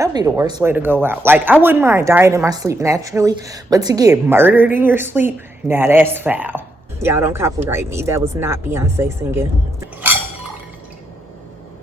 That'd be the worst way to go out. Like, I wouldn't mind dying in my sleep naturally, but to get murdered in your sleep, now that's foul. Y'all don't copyright me. That was not Beyonce singing.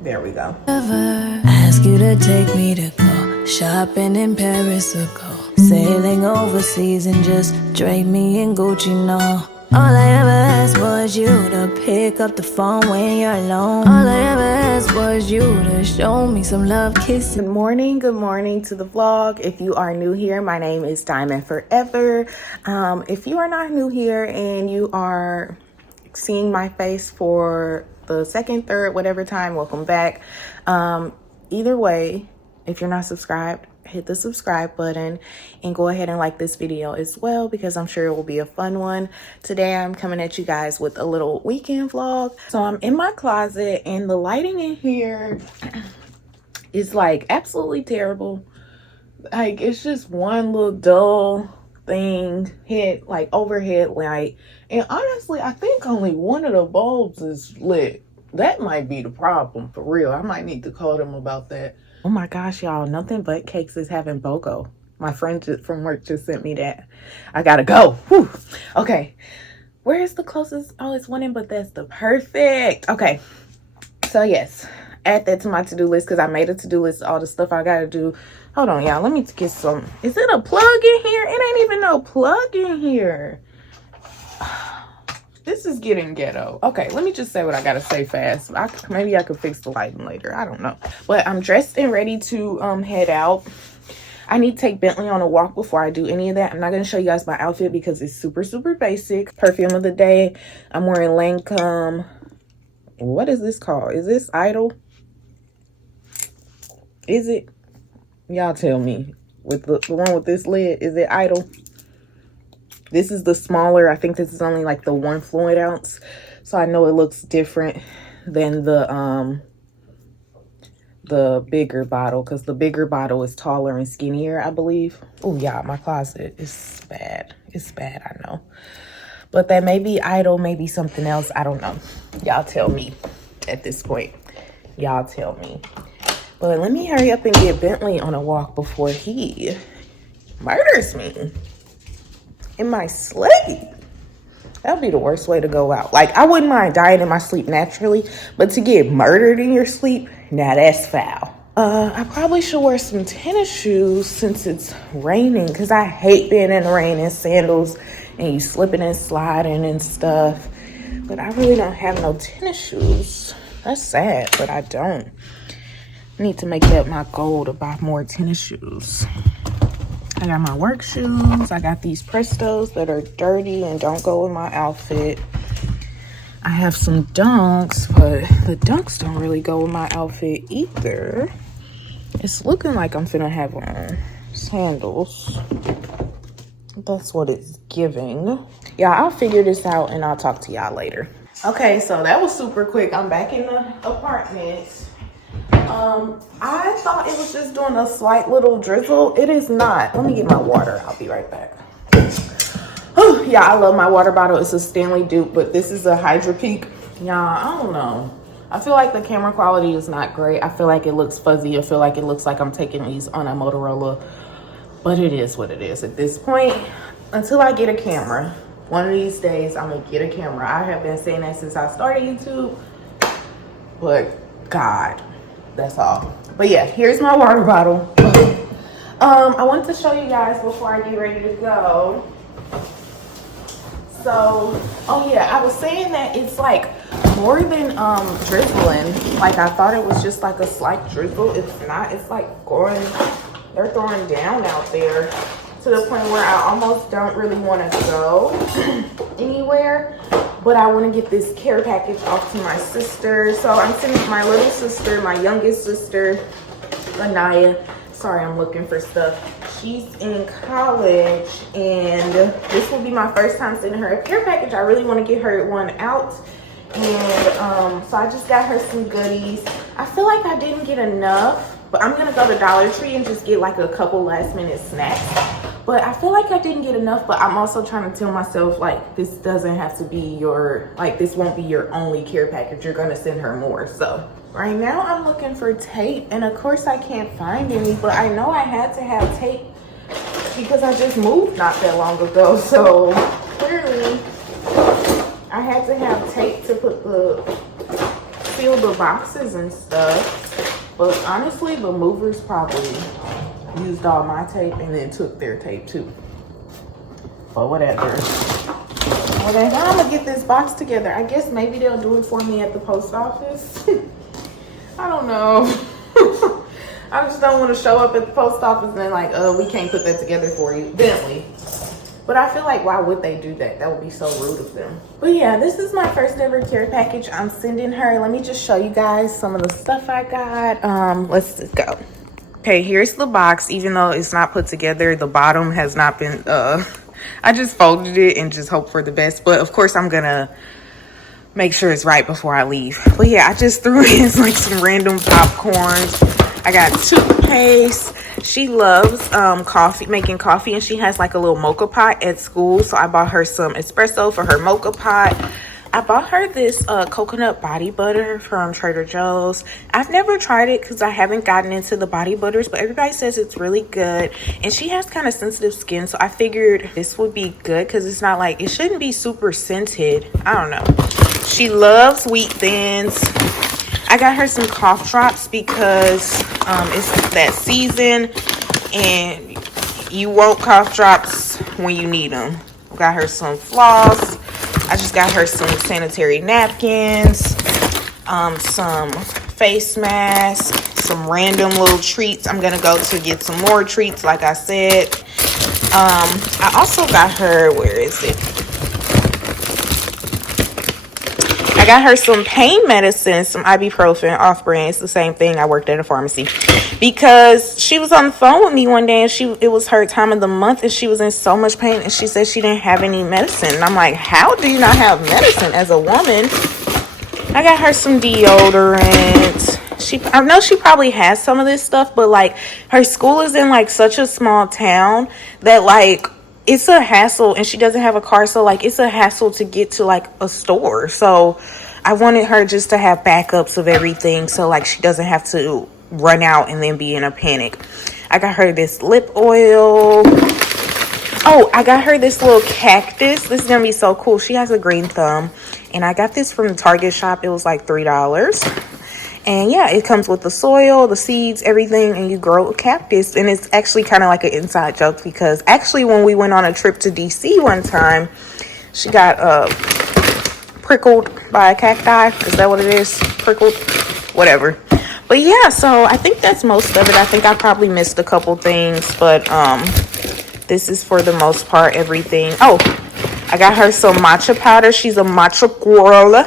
There we go. Ask you to take me to go shopping in Paris or go sailing overseas and just drape me in Gucci, no. All I ever asked was you to pick up the phone when you're alone. All I ever asked was you to show me some love, kiss. Good morning to the vlog. If you are new here, my name is Diamond Forever. If you are not new here and you are seeing my face for the second, third, whatever time, welcome back. Either way, if you're not subscribed, hit the subscribe button and go ahead and like this video as well, because I'm sure it will be a fun one. Today I'm coming at you guys with a little weekend vlog. So I'm in my closet and the lighting in here is like absolutely terrible. Like, it's just one little dull thing, like overhead light, and honestly I think only one of the bulbs is lit. That might be the problem for real. I might need to call them about that. Oh my gosh, y'all, Nothing But Cakes is having BOGO. My friend from work just sent me that. I gotta go. Whew. Okay, where is the closest? Oh, it's one in Bethesda. Perfect. Okay, so yes, add that to my to-do list, because I made a to-do list, all the stuff I gotta do. Hold on, y'all, let me get some. Is it a plug in here? It ain't even no plug in here. This is getting ghetto. Okay, let me just say what I gotta say fast. Maybe I could fix the lighting later. I don't know. But I'm dressed and ready to head out. I need to take Bentley on a walk before I do any of that. I'm not gonna show you guys my outfit because it's super, super basic. Perfume of the day. I'm wearing Lancome. What is this called? Is this Idol? Is it? Y'all tell me. With the one with this lid, is it Idol? This is the smaller. I think this is only like the 1 fluid ounce. So I know it looks different than the bigger bottle, because the bigger bottle is taller and skinnier, I believe. Oh yeah, my closet is bad. It's bad, I know. But that may be Idol, maybe something else. I don't know. Y'all tell me at this point. Y'all tell me. But let me hurry up and get Bentley on a walk before he murders me in my sleep. That'd be the worst way to go out. Like, I wouldn't mind dying in my sleep naturally, but to get murdered in your sleep, now that's foul. I probably should wear some tennis shoes since it's raining, because I hate being in the rain in sandals and you slipping and sliding and stuff. But I really don't have no tennis shoes. That's sad, but I don't. I need to make that my goal to buy more tennis shoes. I got my work shoes. I got these Prestos that are dirty and don't go with my outfit. I have some Dunks, but the Dunks don't really go with my outfit either. It's looking like I'm finna have on sandals. That's what it's giving. Yeah, I'll figure this out and I'll talk to y'all later. Okay, so that was super quick. I'm back in the apartment. I thought it was just doing a slight little drizzle. It is not. Let me get my water. I'll be right back. Oh, yeah, I love my water bottle. It's a Stanley Duke, but this is a Hydro Peak. Yeah, I don't know. I feel like the camera quality is not great. I feel like it looks fuzzy. I feel like it looks like I'm taking these on a Motorola, but it is what it is at this point. Until I get a camera, one of these days I'm gonna get a camera. I have been saying that since I started YouTube, but God, that's all. But yeah, here's my water bottle. I wanted to show you guys before I get ready to go. So, oh yeah, I was saying that it's like more than drizzling. Like, I thought it was just like a slight drizzle. It's not. It's like they're throwing down out there to the point where I almost don't really want to go anywhere. But I want to get this care package off to my sister. So I'm sending my little sister, my youngest sister, Anaya. Sorry, I'm looking for stuff. She's in college, and this will be my first time sending her a care package. I really want to get her one out. And so I just got her some goodies. I feel like I didn't get enough, but I'm going to go to Dollar Tree and just get like a couple last minute snacks. But I feel like I didn't get enough, but I'm also trying to tell myself, like, this doesn't have to be your, like, this won't be your only care package. You're gonna send her more. So right now I'm looking for tape, and of course I can't find any, but I know I had to have tape because I just moved not that long ago. So clearly I had to have tape to put seal the boxes and stuff. But honestly, the movers probably used all my tape and then took their tape too. But whatever. Well, then how I'm gonna get this box together? I guess maybe they'll do it for me at the post office. I don't know. I just don't want to show up at the post office and then like, we can't put that together for you. Bentley. But I feel like, why would they do that? That would be so rude of them. But yeah, this is my first ever care package I'm sending her. Let me just show you guys some of the stuff I got. Let's just go. Okay, here's the box. Even though it's not put together, the bottom has not been, I just folded it and just hope for the best. But of course, I'm gonna make sure it's right before I leave. But yeah, I just threw in like some random popcorns. I got toothpaste. She loves making coffee, and she has like a little mocha pot at school. So I bought her some espresso for her mocha pot. I bought her this coconut body butter from Trader Joe's. I've never tried it because I haven't gotten into the body butters, but everybody says it's really good. And she has kind of sensitive skin, so I figured this would be good because it's not like, it shouldn't be super scented. I don't know. She loves wheat thins. I got her some cough drops because it's that season and you want cough drops when you need them. Got her some floss. I just got her some sanitary napkins, some face masks, some random little treats. I'm gonna go to get some more treats, like I said. I also got her, where is it? I got her some pain medicine, some ibuprofen, off-brand. It's the same thing. I worked at a pharmacy. Because she was on the phone with me one day, and it was her time of the month, and she was in so much pain, and she said she didn't have any medicine. And I'm like, how do you not have medicine as a woman? I got her some deodorant. I know she probably has some of this stuff, but like her school is in like such a small town that like it's a hassle, and she doesn't have a car, so like it's a hassle to get to like a store. So I wanted her just to have backups of everything, so like she doesn't have to run out and then be in a panic. I got her this lip oil. Oh, I got her this little cactus. This is gonna be so cool. She has a green thumb, and I got this from the Target shop. It was like $3. And yeah, it comes with the soil, the seeds, everything, and you grow a cactus. And it's actually kind of like an inside joke because actually when we went on a trip to DC one time, she got prickled by a cacti. Is that what it is? Prickled? Whatever. But yeah, so I think that's most of it. I think I probably missed a couple things, but this is for the most part everything. Oh, I got her some matcha powder. She's a matcha girl.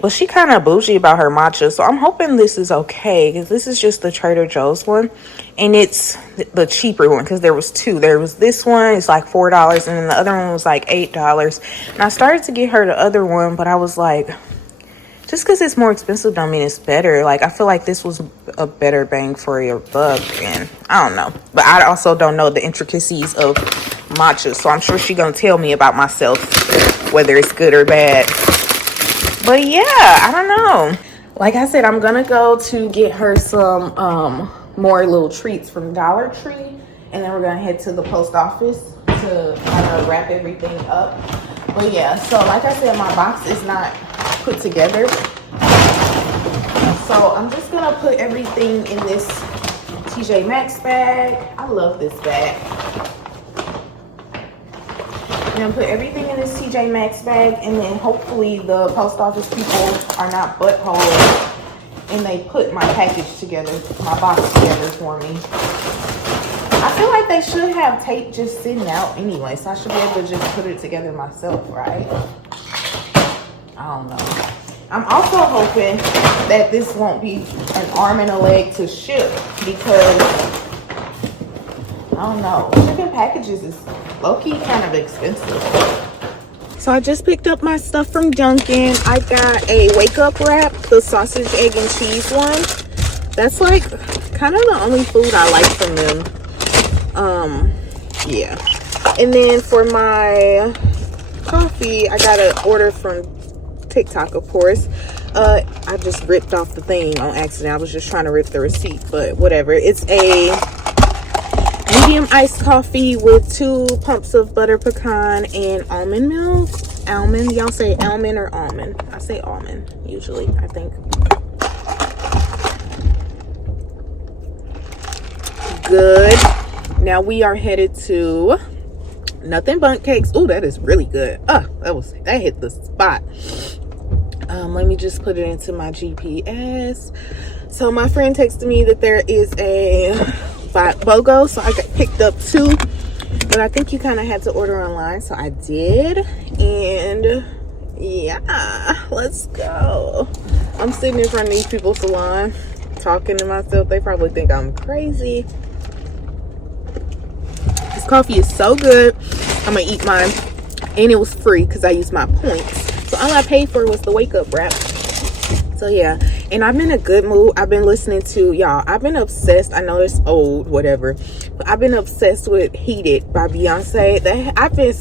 But she kind of bougie about her matcha, so I'm hoping this is okay because this is just the Trader Joe's one, and it's the cheaper one because there was two. There was this one, it's like $4, and then the other one was like $8. And I started to get her the other one, but I was like, just because it's more expensive don't mean it's better. Like, I feel like this was a better bang for your buck, and I don't know. But I also don't know the intricacies of matcha, so I'm sure she's gonna tell me about myself, whether it's good or bad. But yeah, I don't know. Like I said, I'm gonna go to get her some more little treats from Dollar Tree, and then we're gonna head to the post office to kind of wrap everything up. But yeah, so like I said, my box is not put together, so I'm just gonna put everything in this TJ Maxx bag. I love this bag. I'm gonna put everything in this TJ Maxx bag, and then hopefully the post office people are not buttholes and they put my package together, my box together for me. I feel like they should have tape just sitting out anyway, so I should be able to just put it together myself, right? I don't know. I'm also hoping that this won't be an arm and a leg to ship because I don't know. Shipping packages is low-key kind of expensive. So I just picked up my stuff from Dunkin. I got a wake-up wrap, the sausage, egg, and cheese one. That's like kind of the only food I like from them. Yeah. And then for my coffee, I got an order from TikTok, of course. I just ripped off the thing on accident. I was just trying to rip the receipt, but whatever. It's a medium iced coffee with 2 pumps of butter pecan and almond milk. Almond, y'all say almond or almond? I say almond usually, I think. Good. Now we are headed to Nothing Bundt Cakes. Oh, that is really good. That hit the spot. Let me just put it into my GPS. So my friend texted me that there is a BOGO, so I picked up 2, but I think you kind of had to order online, so I did. And yeah, let's go. I'm sitting in front of these people's salon talking to myself. They probably think I'm crazy. This coffee is so good. I'm gonna eat mine, and it was free because I used my points. So all I paid for was the wake up wrap. So yeah, and I'm in a good mood. I've been listening to, y'all, I've been obsessed. I know it's old, whatever, but I've been obsessed with Heated by Beyonce. I've been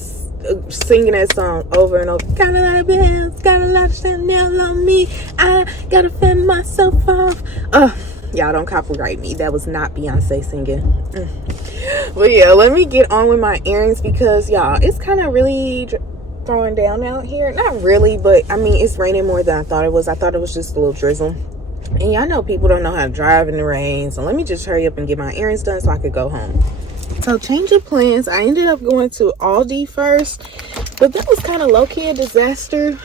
singing that song over and over. Got a lot of bills, got a lot of Chanel on me. I gotta fend myself off. Y'all don't copyright me. That was not Beyonce singing. But yeah, let me get on with my errands because, y'all, it's kind of really throwing down out here. Not really, but I mean, it's raining more than I thought it was. I thought it was just a little drizzle. And y'all know people don't know how to drive in the rain, so let me just hurry up and get my errands done so I could go home. So change of plans. I ended up going to Aldi first, but that was kind of low-key a disaster.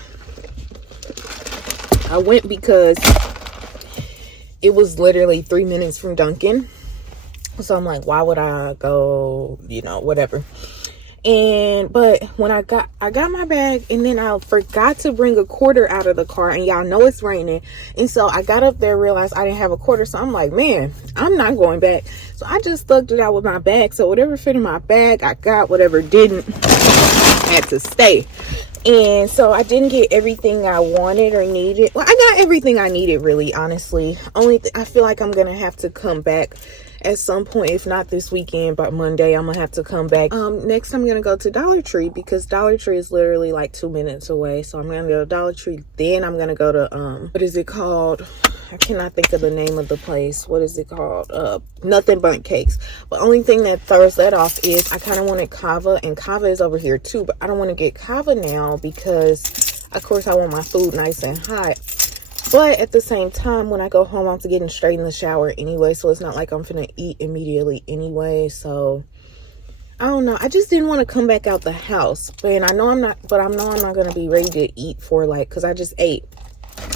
I went because it was literally 3 minutes from Dunkin, so I'm like, why would I go, whatever. But when I got my bag, and then I forgot to bring a quarter out of the car, and y'all know it's raining, and so I got up there, realized I didn't have a quarter, so I'm like, man, I'm not going back. So I just thugged it out with my bag. So whatever fit in my bag, I got. Whatever didn't, had to stay. And so I didn't get everything I wanted or needed. Well, I got everything I needed, really, honestly. I feel like I'm gonna have to come back at some point, if not this weekend, but Monday I'm gonna have to come back. Next I'm gonna go to Dollar Tree, because Dollar Tree is literally like 2 minutes away. So I'm gonna go to Dollar Tree, then I'm gonna go to what is it called? I cannot think of the name of the place. What is it called? Nothing Bundt Cakes. But only thing that throws that off is I kind of wanted kava, and kava is over here too, but I don't want to get kava now because of course I want my food nice and hot. But at the same time, when I go home, I'm getting straight in the shower anyway, so it's not like I'm finna eat immediately anyway. So I don't know. I just didn't want to come back out the house. And I know I'm not gonna be ready to eat for because I just ate.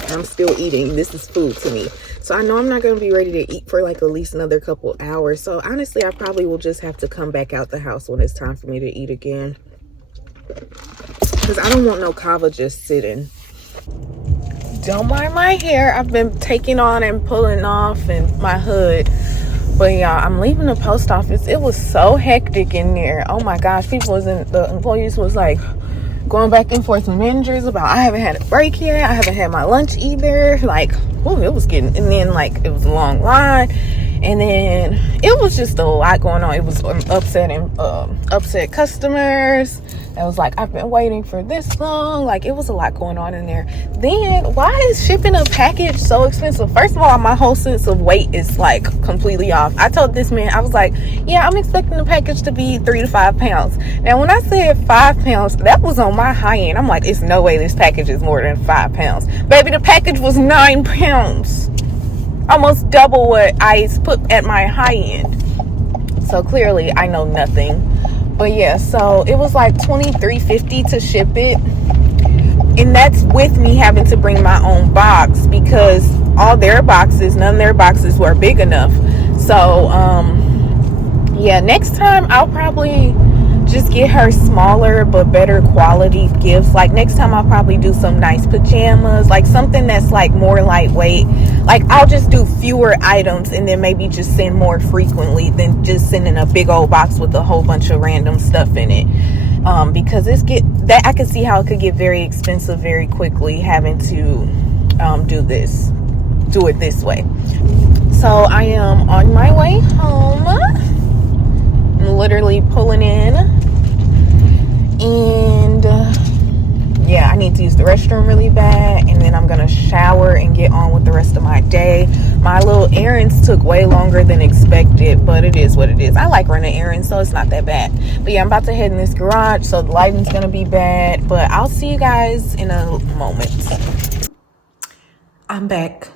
I'm still eating. This is food to me. So I know I'm not gonna be ready to eat for at least another couple hours. So honestly, I probably will just have to come back out the house when it's time for me to eat again. Because I don't want no kava just sitting. Don't mind my hair. I've been taking on and pulling off and my hood. But y'all, I'm leaving the post office. It was so hectic in there. Oh my gosh, the employees was like going back and forth with managers about, I haven't had a break yet. I haven't had my lunch either. It was getting, and then it was a long line. And then it was just a lot going on. It was upset customers. I was like, I've been waiting for this long. It was a lot going on in there. Then why is shipping a package so expensive? First of all, my whole sense of weight is completely off. I told this man, I was like, yeah, I'm expecting the package to be 3 to 5 pounds. Now when I said 5 pounds, that was on my high end. I'm like, it's no way this package is more than 5 pounds. Baby, the package was 9 pounds. Almost double what I put at my high end. So clearly I know nothing. But yeah, so it was $23.50 to ship it. And that's with me having to bring my own box, because none of their boxes were big enough. So yeah, next time I'll probably just get her smaller but better quality gifts. Next time I'll probably do some nice pajamas, something that's more lightweight. I'll just do fewer items and then maybe just send more frequently than just sending a big old box with a whole bunch of random stuff in it. Because I can see how it could get very expensive very quickly having to do it this way. So I am on my way home. I'm restroom really bad, and then I'm gonna shower and get on with the rest of my day. My little errands took way longer than expected, but it is what it is. I like running errands, so it's not that bad. But yeah, I'm about to head in this garage, so the lighting's gonna be bad, but I'll see you guys in a moment. I'm back,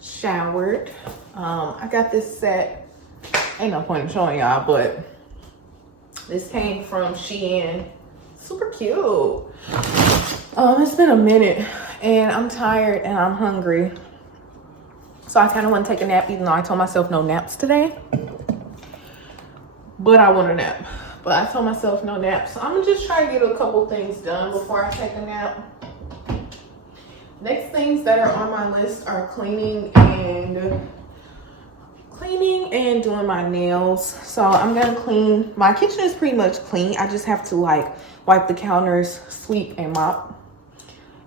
showered. I got this set. Ain't no point in showing y'all, but this came from Shein. Super cute. It's been a minute and I'm tired and I'm hungry, so I kind of want to take a nap, even though I told myself no naps today. But I want a nap. But I told myself no naps, so I'm gonna just try to get a couple things done before I take a nap. Next things that are on my list are cleaning and doing my nails. So I'm gonna clean. My kitchen is pretty much clean. I just have to like wipe the counters, sweep and mop.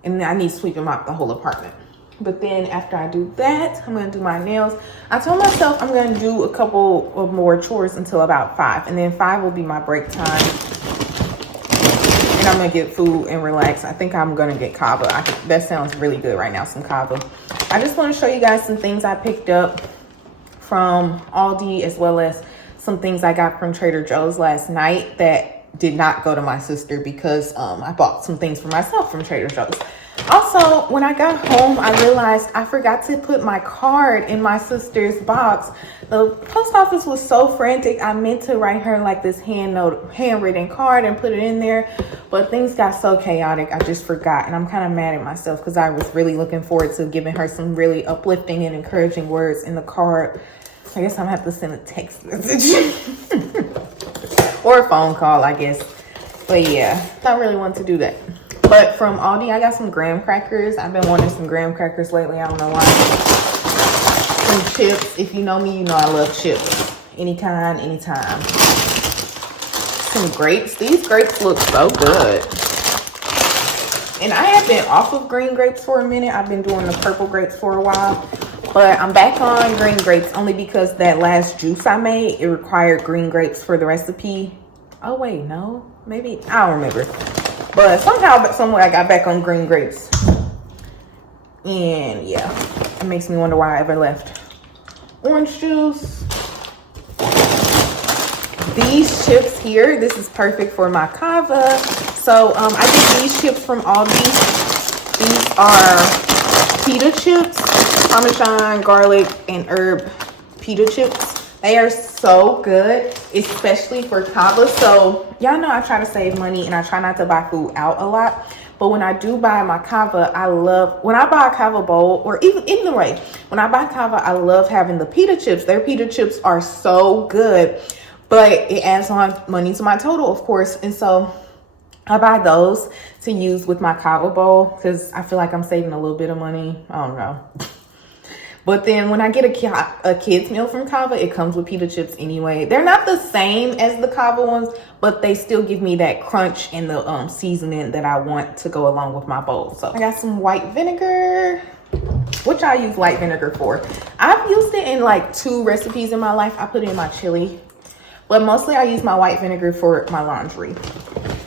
And I need to sweep and mop the whole apartment. But then after I do that, I'm gonna do my nails. I told myself I'm gonna do a couple of more chores until about 5, and then 5 will be my break time. And I'm gonna get food and relax. I think I'm gonna get kava. That sounds really good right now, some kava. I just wanna show you guys some things I picked up from Aldi, as well as some things I got from Trader Joe's last night that did not go to my sister, because I bought some things for myself from Trader Joe's. Also, when I got home, I realized I forgot to put my card in my sister's box. The post office was so frantic. I meant to write her like this handwritten card and put it in there, but things got so chaotic, I just forgot. And I'm kind of mad at myself, because I was really looking forward to giving her some really uplifting and encouraging words in the card. I guess I'm gonna have to send a text message or a phone call, I guess. But yeah, don't really want to do that. But from Aldi, I got some graham crackers. I've been wanting some graham crackers lately. I don't know why. Some chips. If you know me, you know I love chips. Any kind, anytime. Some grapes. These grapes look so good. And I have been off of green grapes for a minute. I've been doing the purple grapes for a while. But I'm back on green grapes only because that last juice I made, it required green grapes for the recipe. Oh, wait, no. Maybe. I don't remember. But somehow, somewhere, I got back on green grapes. And yeah, it makes me wonder why I ever left. Orange juice. These chips here, this is perfect for my kava. So I get these chips from Aldi. These are pita chips, Parmesan, garlic, and herb pita chips. They are so good, especially for kava. So y'all know I try to save money and I try not to buy food out a lot. But when I do buy my kava, when I buy a kava bowl, or even either way, when I buy kava, I love having the pita chips. Their pita chips are so good, but it adds on money to my total, of course. And so I buy those to use with my kava bowl, because I feel like I'm saving a little bit of money. I don't know. But then when I get a kid's meal from kava, it comes with pita chips anyway. They're not the same as the kava ones, but they still give me that crunch and the seasoning that I want to go along with my bowl. So I got some white vinegar, which I use white vinegar for. I've used it in like 2 recipes in my life. I put it in my chili, but mostly I use my white vinegar for my laundry.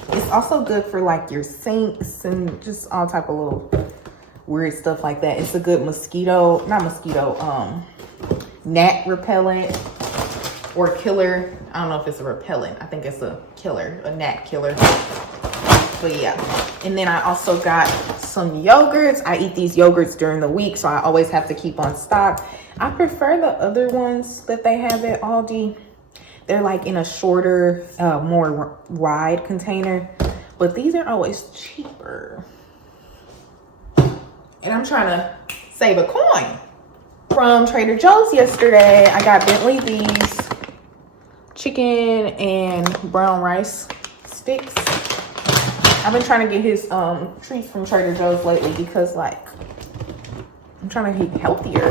It's also good for like your sinks and just all type of little weird stuff like that. It's a good gnat repellent or killer. I don't know if it's a repellent. I think it's a killer, a gnat killer. But yeah. And then I also got some yogurts. I eat these yogurts during the week, so I always have to keep on stock. I prefer the other ones that they have at Aldi. They're like in a shorter, more wide container, but these are always cheaper. And I'm trying to save a coin. From Trader Joe's yesterday, I got Bentley these chicken and brown rice sticks. I've been trying to get his treats from Trader Joe's lately because like I'm trying to eat healthier.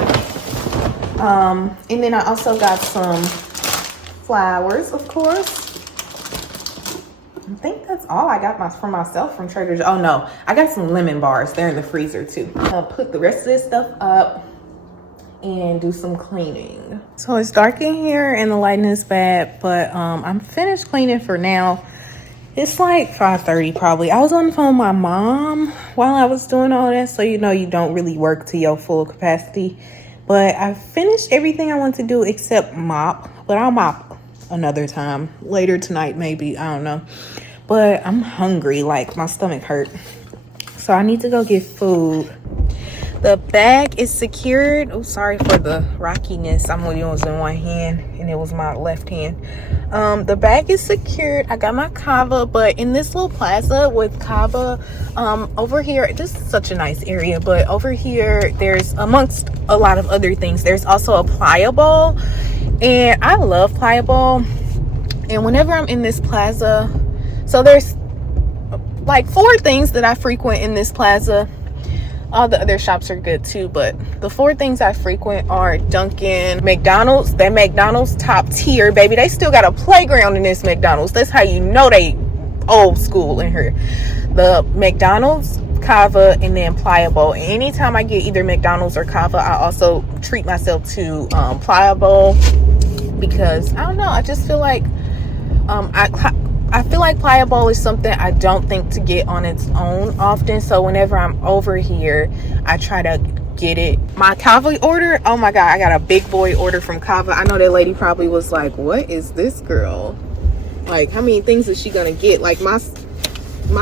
And then I also got some flowers, of course. I think that's all I got for myself from Trader Joe's. Oh no, I got some lemon bars. They're in the freezer too. I'll put the rest of this stuff up and do some cleaning. So it's dark in here and the lighting is bad, but I'm finished cleaning for now. It's like 5:30 probably. I was on the phone with my mom while I was doing all that, so you know you don't really work to your full capacity. But I finished everything I want to do except mop. But I'll mop another time. Later tonight maybe. I don't know. But I'm hungry. Like my stomach hurt. So I need to go get food. The bag is secured. Oh, sorry for the rockiness. I'm only using one hand and it was my left hand. The bag is secured. I got my kava, but in this little plaza with kava, over here, this is such a nice area, but over here, there's amongst a lot of other things, there's also a pliable, and I love pliable. And whenever I'm in this plaza, so there's like 4 things that I frequent in this plaza. All the other shops are good too, but the 4 things I frequent are Dunkin, McDonald's. That McDonald's top tier, baby. They still got a playground in this McDonald's. That's how you know they old school in here. The McDonald's, kava, and then pliable. And anytime I get either McDonald's or kava, I also treat myself to pliable, because I don't know, I just feel like I feel like pliable is something I don't think to get on its own often. So whenever I'm over here, I try to get it. My kava order, oh my god, I got a big boy order from kava. I know that lady probably was like, what is this girl? Like, how many things is she gonna get? Like my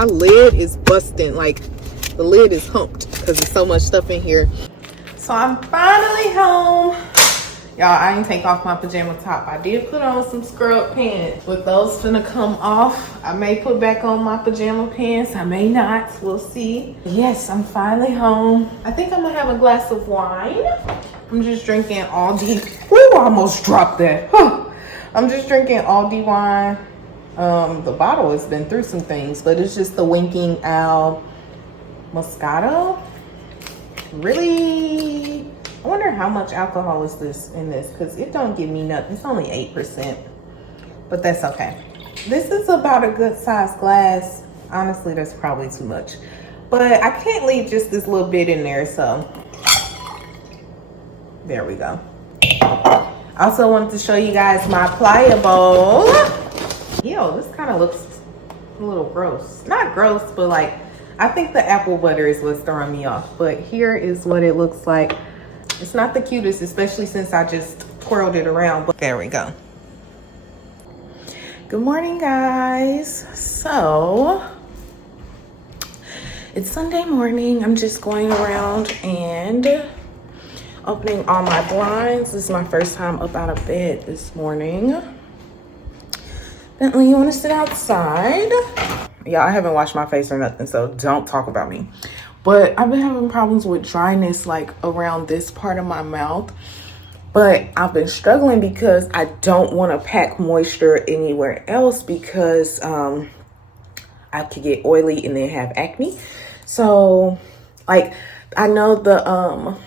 lid is busting. Like the lid is humped because there's so much stuff in here. So I'm finally home. Y'all, I didn't take off my pajama top. I did put on some scrub pants. With those finna come off, I may put back on my pajama pants. I may not. We'll see. Yes, I'm finally home. I think I'm gonna have a glass of wine. I'm just drinking Aldi. Ooh, I almost dropped that. Huh. I'm just drinking Aldi wine. The bottle has been through some things, but it's just the Winking Owl Moscato. Really? I wonder how much alcohol is this in this, because it don't give me nothing. It's only 8%, but that's okay. This is about a good size glass. Honestly, that's probably too much, but I can't leave just this little bit in there, so there we go. I also wanted to show you guys my pliable. Yo, this kind of looks a little gross. Not gross, but like, I think the apple butter is what's throwing me off, but here is what it looks like. It's not the cutest, especially since I just twirled it around, but there we go. Good morning, guys. So it's Sunday morning. I'm just going around and opening all my blinds. This is my first time up out of bed this morning. Bentley, you want to sit outside? Yeah, I haven't washed my face or nothing, so don't talk about me. But I've been having problems with dryness like around this part of my mouth. But I've been struggling because I don't want to pack moisture anywhere else, because I could get oily and then have acne. So like, I know the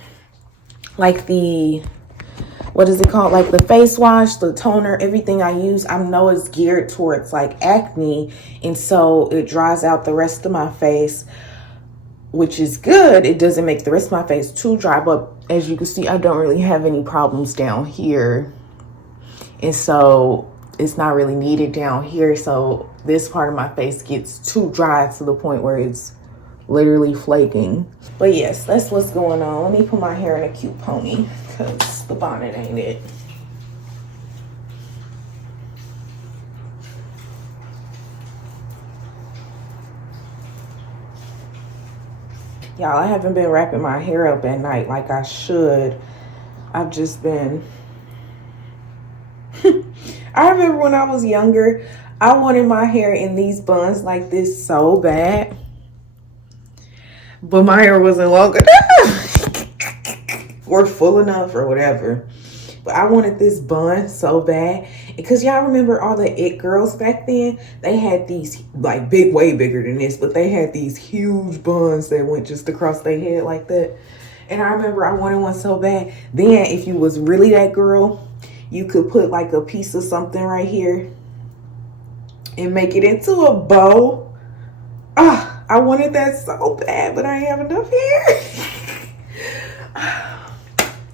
like the, what is it called? Like the face wash, the toner, everything I use, I know is geared towards like acne. And so it dries out the rest of my face, which is good. It doesn't make the rest of my face too dry, but as you can see, I don't really have any problems down here. And so it's not really needed down here. So this part of my face gets too dry to the point where it's literally flaking. But yes, that's what's going on. Let me put my hair in a cute pony, because the bonnet ain't it. Y'all, I haven't been wrapping my hair up at night like I should. I've just been... I remember when I was younger, I wanted my hair in these buns like this so bad. But my hair wasn't long enough. Or full enough or whatever. But I wanted this bun so bad. Because y'all remember all the it girls back then? They had these, like, big, way bigger than this, but they had these huge buns that went just across their head like that. And I remember I wanted one so bad. Then if you was really that girl, you could put like a piece of something right here and make it into a bow. Ah, I wanted that so bad, but I ain't have enough hair.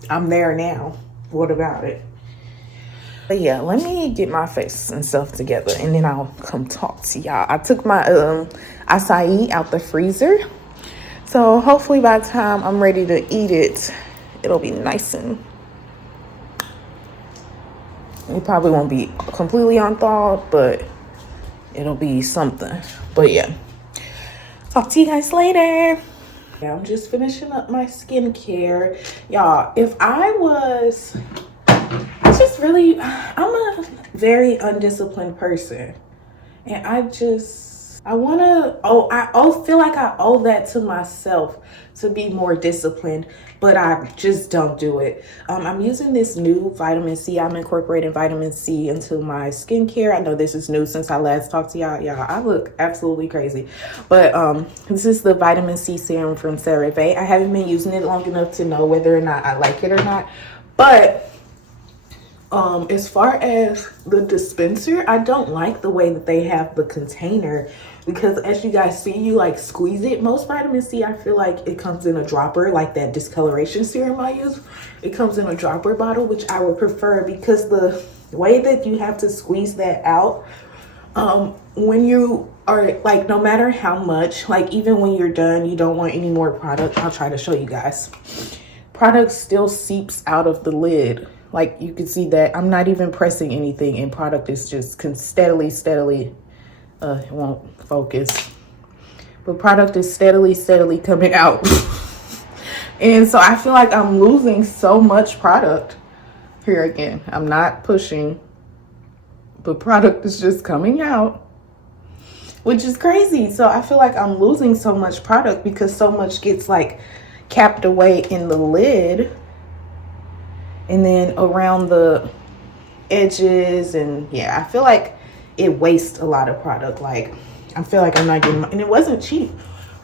I'm there now. What about it? But yeah, let me get my face and stuff together and then I'll come talk to y'all. I took my acai out the freezer. So hopefully by the time I'm ready to eat it, it'll be nice and it probably won't be completely unthawed, but it'll be something. But yeah, talk to you guys later. Yeah, I'm just finishing up my skincare. Y'all, if I was, I just really, I'm a very undisciplined person. And I want to, I feel like I owe that to myself to be more disciplined, but I just don't do it. I'm using this new vitamin C. I'm incorporating vitamin C into my skincare. I know this is new since I last talked to y'all. Y'all, I look absolutely crazy. But this is the vitamin C serum from CeraVe. I haven't been using it long enough to know whether or not I like it or not. But as far as the dispenser, I don't like the way that they have the container, because as you guys see, you like squeeze it. Most vitamin C, I feel like it comes in a dropper, like that discoloration serum I use. It comes in a dropper bottle, which I would prefer, because the way that you have to squeeze that out, when you are like, no matter how much, like even when you're done, you don't want any more product. I'll try to show you guys. Product still seeps out of the lid. Like you can see that I'm not even pressing anything and product is just steadily, it won't focus. But product is steadily coming out. And so I feel like I'm losing so much product. Here again, I'm not pushing, but product is just coming out, which is crazy. So I feel like I'm losing so much product because so much gets like capped away in the lid. And then around the edges, and yeah, I feel like it wastes a lot of product. Like I feel like I'm not getting and it wasn't cheap,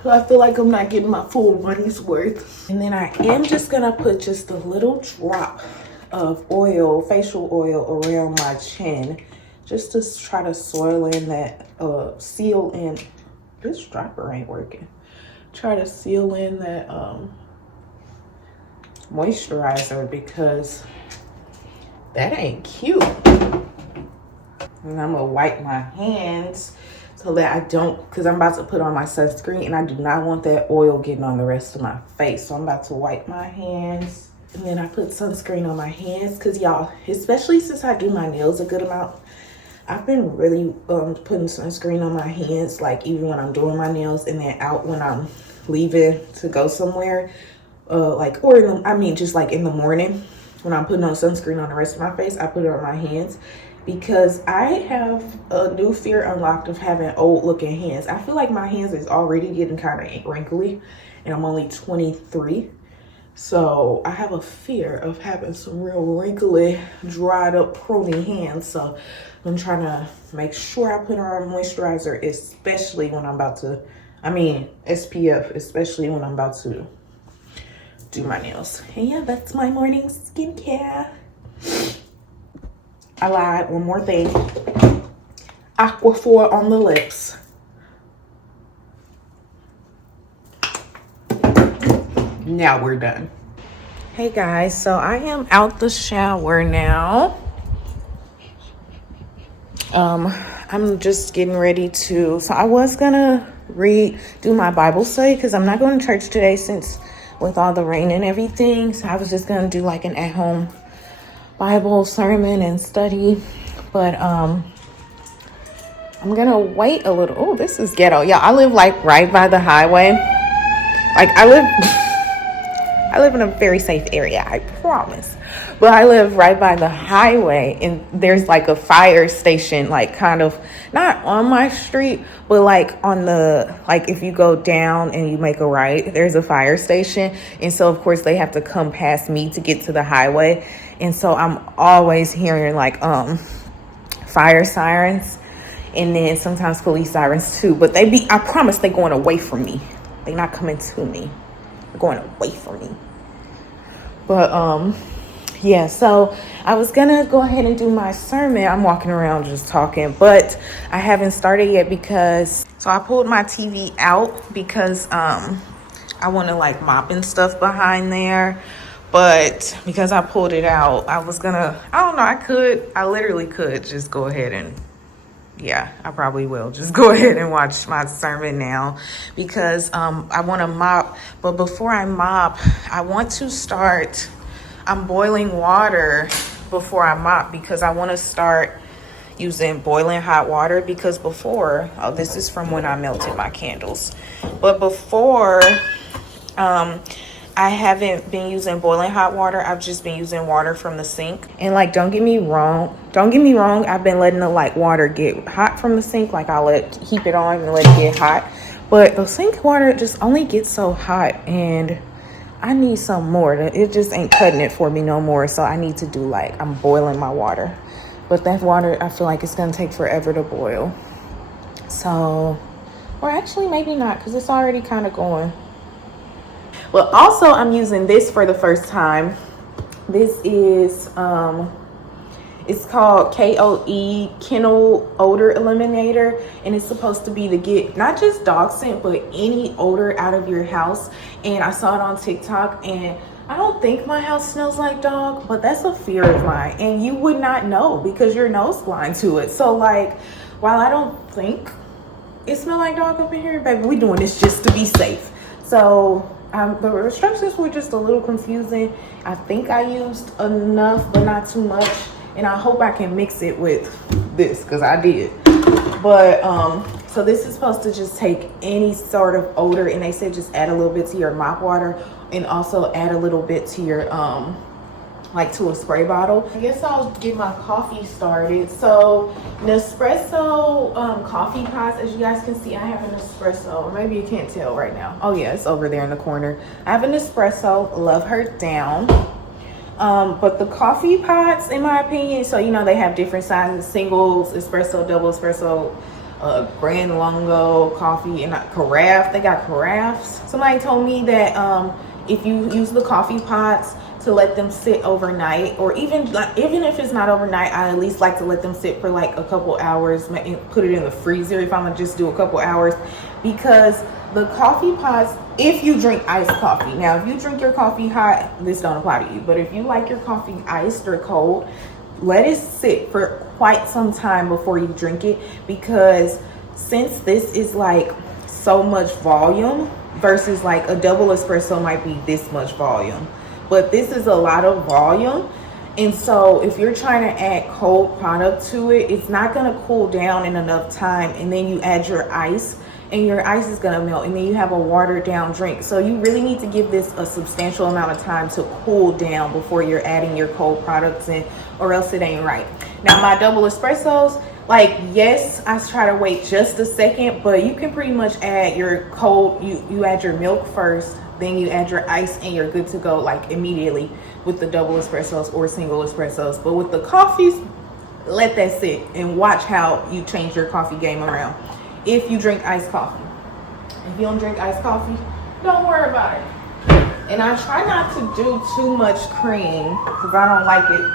so I feel like I'm not getting my full money's worth. And then I am just gonna put just a little drop of oil, facial oil, around my chin, just to try to soil in that, seal in. This dropper ain't working. Try to seal in that moisturizer, because that ain't cute. And I'm gonna wipe my hands so that I don't, because I'm about to put on my sunscreen and I do not want that oil getting on the rest of my face. So I'm about to wipe my hands, and then I put sunscreen on my hands, because y'all, especially since I do my nails a good amount, I've been really putting sunscreen on my hands, like even when I'm doing my nails, and then out when I'm leaving to go somewhere. Just like in the morning when I'm putting on sunscreen on the rest of my face, I put it on my hands, because I have a new fear unlocked of having old looking hands. I feel like my hands is already getting kind of wrinkly, and I'm only 23. So I have a fear of having some real wrinkly, dried up, pruny hands. So I'm trying to make sure I put on moisturizer, especially when I'm about to, SPF, especially when I'm about to do my nails. And yeah, that's my morning skincare. I lied, one more thing. Aquaphor on the lips. Now we're done. Hey guys, so I am out the shower now. I'm just getting ready to, so I was gonna do my Bible study, because I'm not going to church today since with all the rain and everything. So I was just gonna do like an at-home Bible sermon and study, but I'm gonna wait a little. Oh, this is ghetto. Yeah, I live like right by the highway. Like I live in a very safe area, I promise. But I live right by the highway, and there's like a fire station, like kind of not on my street, but like on the, like if you go down and you make a right, there's a fire station. And so of course they have to come past me to get to the highway. And so I'm always hearing like fire sirens, and then sometimes police sirens too. But I promise they going away from me. They not coming to me. They're going away from me. But yeah, so I was gonna go ahead and do my sermon. I'm walking around just talking, but I haven't started yet because, so I pulled my TV out because I want to like mop and stuff behind there. But because I pulled it out, I was gonna, I don't know, I literally could just go ahead and, yeah, I probably will just go ahead and watch my sermon now, because I want to mop. But before I mop, I want to start, I'm boiling water before I mop, because I want to start using boiling hot water. Because before, oh, this is from when I melted my candles, but before I haven't been using boiling hot water. I've just been using water from the sink. And like, don't get me wrong, I've been letting the like water get hot from the sink. Like, I'll keep it on and let it get hot, but the sink water just only gets so hot, and I need some more. It just ain't cutting it for me no more. So I need to do, like, I'm boiling my water, but that water, I feel like it's gonna take forever to boil. So, or actually maybe not, because it's already kind of going. Well, also, I'm using this for the first time. This is, it's called KOE, Kennel Odor Eliminator. And it's supposed to be to get not just dog scent, but any odor out of your house. And I saw it on TikTok, and I don't think my house smells like dog, but that's a fear of mine. And you would not know because you're nose blind to it. So, like, while I don't think it smells like dog up in here, baby, we doing this just to be safe. So, the instructions were just a little confusing. I think I used enough, but not too much. And I hope I can mix it with this, because I did. But, so this is supposed to just take any sort of odor. And they said just add a little bit to your mop water, and also add a little bit to your, like to a spray bottle. I guess I'll get my coffee started. So Nespresso coffee pots, as you guys can see, I have an espresso, or maybe you can't tell right now. Oh yeah, it's over there in the corner. I have an espresso, love her down. But the coffee pots, in my opinion, so you know they have different sizes: singles, espresso, double espresso, grand lungo coffee, and carafe. They got carafes. Somebody told me that if you use the coffee pots to let them sit overnight, or even if it's not overnight, I at least like to let them sit for like a couple hours, put it in the freezer if I'm gonna just do a couple hours, because the coffee pots, if you drink iced coffee, now if you drink your coffee hot, this don't apply to you, but if you like your coffee iced or cold, let it sit for quite some time before you drink it, because since this is like so much volume versus like a double espresso might be this much volume, but this is a lot of volume. And so if you're trying to add cold product to it, it's not going to cool down in enough time. And then you add your ice, and your ice is going to melt, and then you have a watered down drink. So you really need to give this a substantial amount of time to cool down before you're adding your cold products in, or else it ain't right. Now my double espressos, like, yes, I try to wait just a second, but you can pretty much add your cold, you add your milk first, then you add your ice, and you're good to go, like, immediately with the double espressos or single espressos. But with the coffees, let that sit and watch how you change your coffee game around. If you drink iced coffee, if you don't drink iced coffee, don't worry about it. And I try not to do too much cream because I don't like it.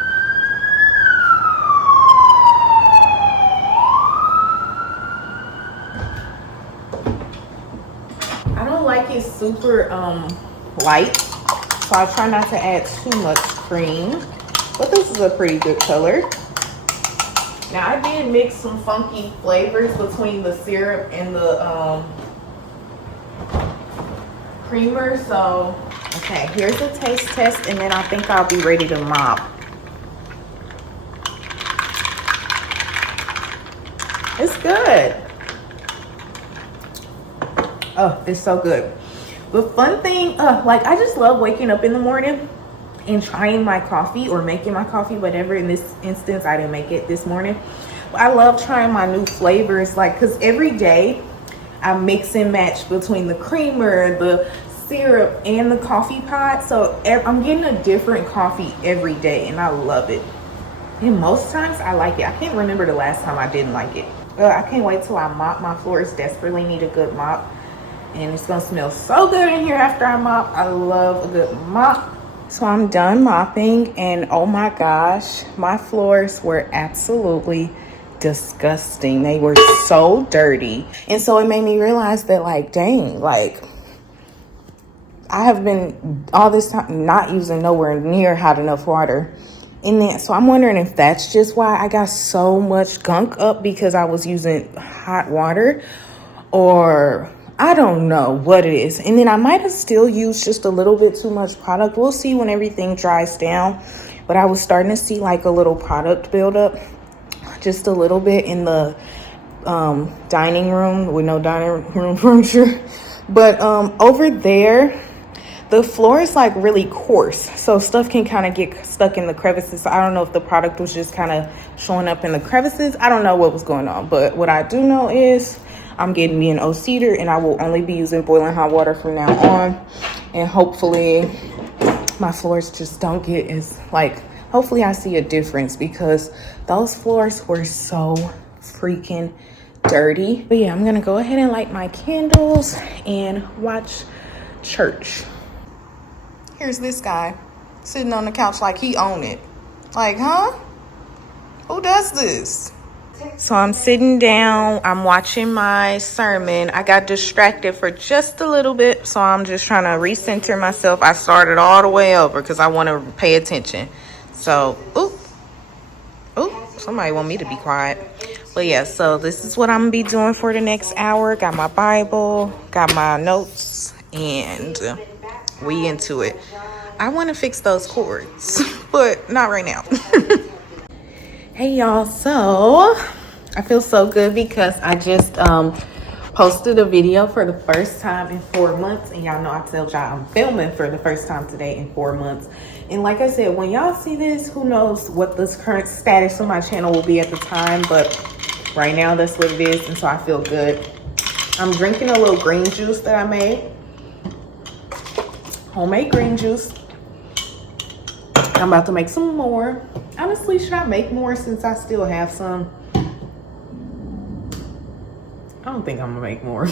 I don't like it super light, so I try not to add too much cream. But this is a pretty good color. Now I did mix some funky flavors between the syrup and the creamer. So, okay, here's a taste test, and then I think I'll be ready to mop. It's good. Oh, it's so good. The fun thing, like, I just love waking up in the morning and trying my coffee or making my coffee, whatever. In this instance, I didn't make it this morning. But I love trying my new flavors, like, because every day I mix and match between the creamer, the syrup, and the coffee pot. So I'm getting a different coffee every day, and I love it. And most times I like it. I can't remember the last time I didn't like it. I can't wait till I mop. My floors desperately need a good mop, and it's gonna smell so good in here after I mop. I love a good mop. So I'm done mopping, and oh my gosh, my floors were absolutely disgusting. They were so dirty. And so it made me realize that, like, dang, like, I have been all this time not using nowhere near hot enough water. And then, so I'm wondering if that's just why I got so much gunk up, because I was using hot water, or I don't know what it is. And then I might have still used just a little bit too much product. We'll see when everything dries down. But I was starting to see like a little product buildup, just a little bit in the dining room with no dining room furniture. But over there, the floor is like really coarse, so stuff can kind of get stuck in the crevices. So I don't know if the product was just kind of showing up in the crevices. I don't know what was going on, but what I do know is I'm getting me an O-Cedar, and I will only be using boiling hot water from now on. And hopefully my floors just don't get as like, hopefully I see a difference, because those floors were so freaking dirty. But yeah, I'm gonna go ahead and light my candles and watch church. Here's this guy sitting on the couch like he own it. Like, huh? Who does this? So I'm sitting down, I'm watching my sermon. I got distracted for just a little bit, so I'm just trying to recenter myself. I started all the way over because I want to pay attention. So, somebody want me to be quiet. But yeah, so this is what I'm gonna be doing for the next hour. Got my Bible, got my notes, and we into it. I want to fix those cords, but not right now. Hey y'all, so I feel so good because I just posted a video for the first time in 4 months, and y'all know I told y'all I'm filming for the first time today in 4 months. And like I said, when y'all see this, who knows what this current status of my channel will be at the time, but right now that's what it is, and so I feel good. I'm drinking a little green juice that I made. Homemade green juice. I'm about to make some more. Honestly, should I make more since I still have some? I don't think I'm gonna make more.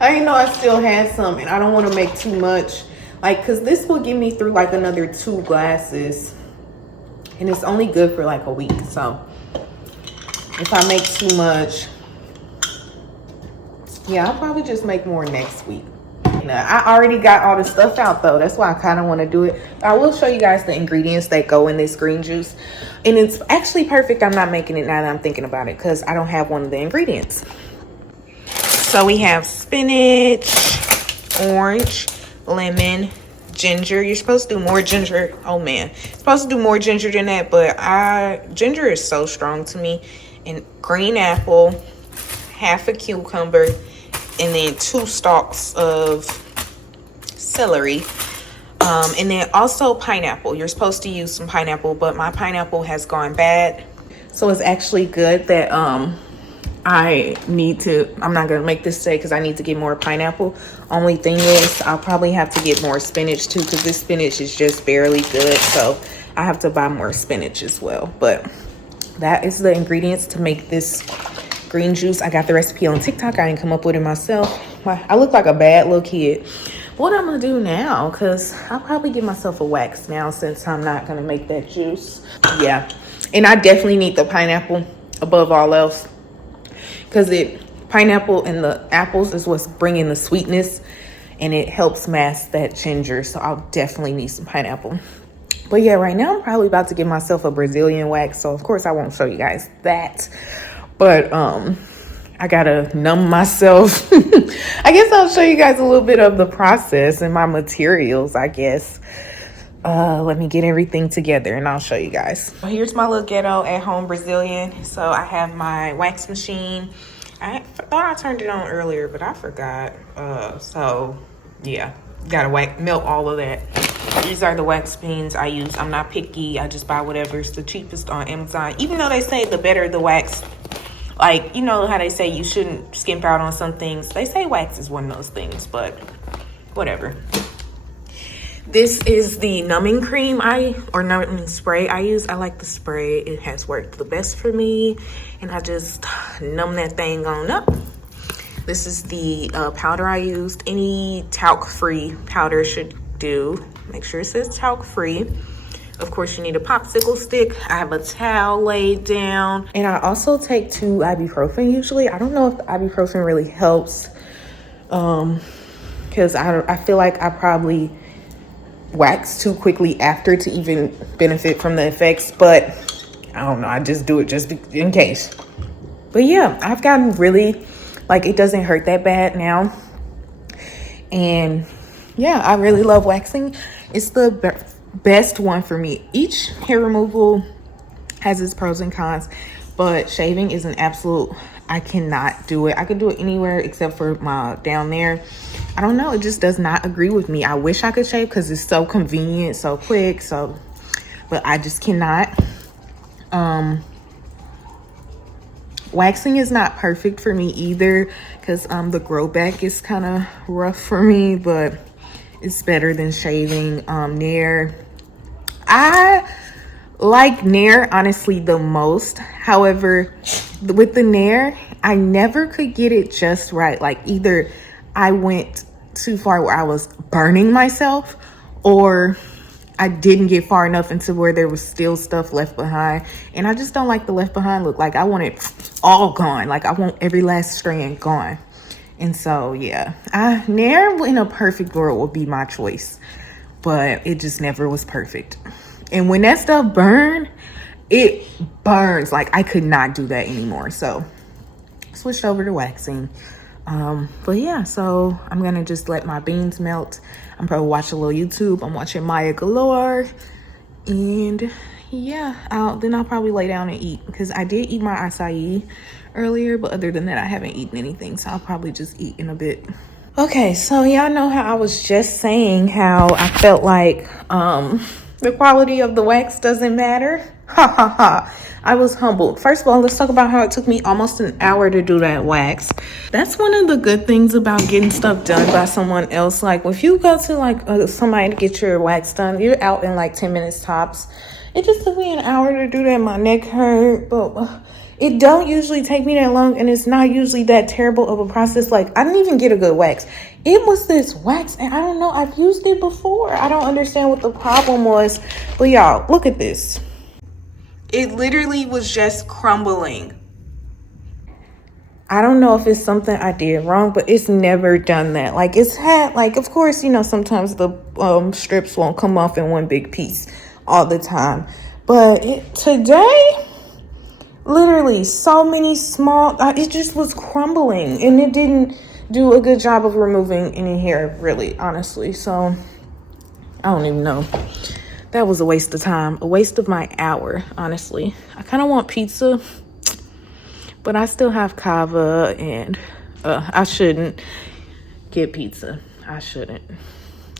I didn't know I still had some, and I don't want to make too much, like, because this will get me through like another 2 glasses, and it's only good for like a week. So if I make too much, yeah, I'll probably just make more next week. I already got all the stuff out though. That's why I kind of want to do it. I will show you guys the ingredients that go in this green juice, and it's actually perfect. I'm not making it now that I'm thinking about it, because I don't have one of the ingredients. So we have spinach, orange, lemon, ginger. You're supposed to do more ginger. Oh man, you're supposed to do more ginger than that, but ginger is so strong to me. And green apple, half a cucumber, and then 2 stalks of celery, and then also pineapple. You're supposed to use some pineapple, but my pineapple has gone bad, so it's actually good that I'm not gonna make this today because I need to get more pineapple. Only thing is, I'll probably have to get more spinach too, because this spinach is just barely good, so I have to buy more spinach as well. But that is the ingredients to make this green juice. I got the recipe on TikTok. I didn't come up with it myself. I look like a bad little kid. What I'm gonna do now, because I'll probably give myself a wax now since I'm not gonna make that juice. Yeah, and I definitely need the pineapple above all else, because pineapple and the apples is what's bringing the sweetness, and it helps mask that ginger. So I'll definitely need some pineapple. But yeah, right now I'm probably about to give myself a Brazilian wax, so of course I won't show you guys that. But I gotta numb myself. I guess I'll show you guys a little bit of the process and my materials, I guess. Let me get everything together and I'll show you guys. Well, here's my little ghetto at home Brazilian. So I have my wax machine. I thought I turned it on earlier, but I forgot. So yeah, gotta melt all of that. These are the wax beans I use. I'm not picky. I just buy whatever's the cheapest on Amazon. Even though they say the better the wax, like, you know how they say you shouldn't skimp out on some things. They say wax is one of those things, but whatever. This is the numbing cream numbing spray I use. I like the spray. It has worked the best for me, and I just numb that thing on up. This is the powder I used. Any talc-free powder should do. Make sure it says talc-free. Of course, you need a popsicle stick. I have a towel laid down. And I also take 2 ibuprofen usually. I don't know if the ibuprofen really helps because I feel like I probably wax too quickly after to even benefit from the effects, but I don't know, I just do it just in case. But yeah, I've gotten really, like, it doesn't hurt that bad now. And yeah, I really love waxing. It's the best one for me. Each hair removal has its pros and cons, but shaving is an absolute, I cannot do it. I could do it anywhere except for my down there. I don't know, it just does not agree with me. I wish I could shave because it's so convenient, so quick, but I just cannot. Waxing is not perfect for me either because the grow back is kind of rough for me, but it's better than shaving. Nair, I like Nair honestly the most. However, with the Nair, I never could get it just right. Like, either I went too far where I was burning myself, or I didn't get far enough into where there was still stuff left behind. And I just don't like the left behind look. Like, I want it all gone. Like, I want every last strand gone. And so, yeah, Nair in a perfect world would be my choice, but it just never was perfect. And when that stuff burned, it burns. Like, I could not do that anymore. So switched over to waxing. But yeah, so I'm gonna just let my beans melt. I'm probably watch a little YouTube. I'm watching Maya Galore, and yeah, then I'll probably lay down and eat, because I did eat my acai earlier, but other than that, I haven't eaten anything, so I'll probably just eat in a bit. Okay, so y'all know how I was just saying how I felt like the quality of the wax doesn't matter. Ha ha ha. I was humbled. First of all, let's talk about how it took me almost an hour to do that wax. That's one of the good things about getting stuff done by someone else. Like, if you go to like somebody to get your wax done, you're out in like 10 minutes tops. It just took me an hour to do that. My neck hurt, but it don't usually take me that long, and it's not usually that terrible of a process. Like, I didn't even get a good wax. It was this wax, and I don't know, I've used it before. I don't understand what the problem was. But y'all, look at this. It literally was just crumbling. I don't know if it's something I did wrong, but it's never done that. Like, it's had, like, of course, you know, sometimes the strips won't come off in one big piece all the time. But today, literally so many small, it just was crumbling, and it didn't do a good job of removing any hair, really, honestly. So I don't even know. That was a waste of time, a waste of my hour, honestly. I kind of want pizza, but I still have kava, and I shouldn't get pizza. I shouldn't.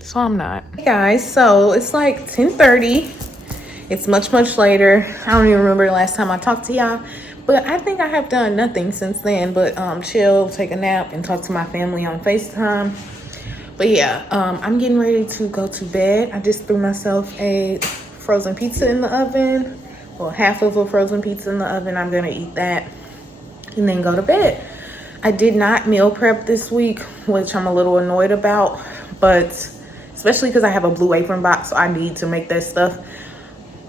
So I'm not. Hey guys, so it's like 10:30. It's much later. I don't even remember the last time I talked to y'all, but I think I have done nothing since then but chill, take a nap, and talk to my family on FaceTime. But yeah, I'm getting ready to go to bed. I just threw myself a frozen pizza in the oven. Well, half of a frozen pizza in the oven. I'm gonna eat that and then go to bed. I did not meal prep this week, which I'm a little annoyed about, but especially because I have a Blue Apron box, so I need to make that stuff.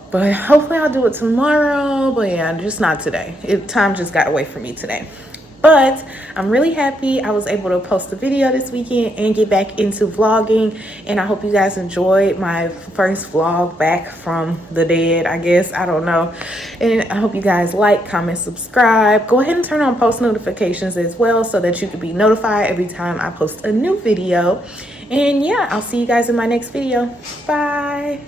But hopefully I'll do it tomorrow. But yeah, just not today. Time just got away from me today. But I'm really happy I was able to post a video this weekend and get back into vlogging. And I hope you guys enjoyed my first vlog back from the dead, I guess. I don't know. And I hope you guys like, comment, subscribe. Go ahead and turn on post notifications as well so that you can be notified every time I post a new video. And yeah, I'll see you guys in my next video. Bye.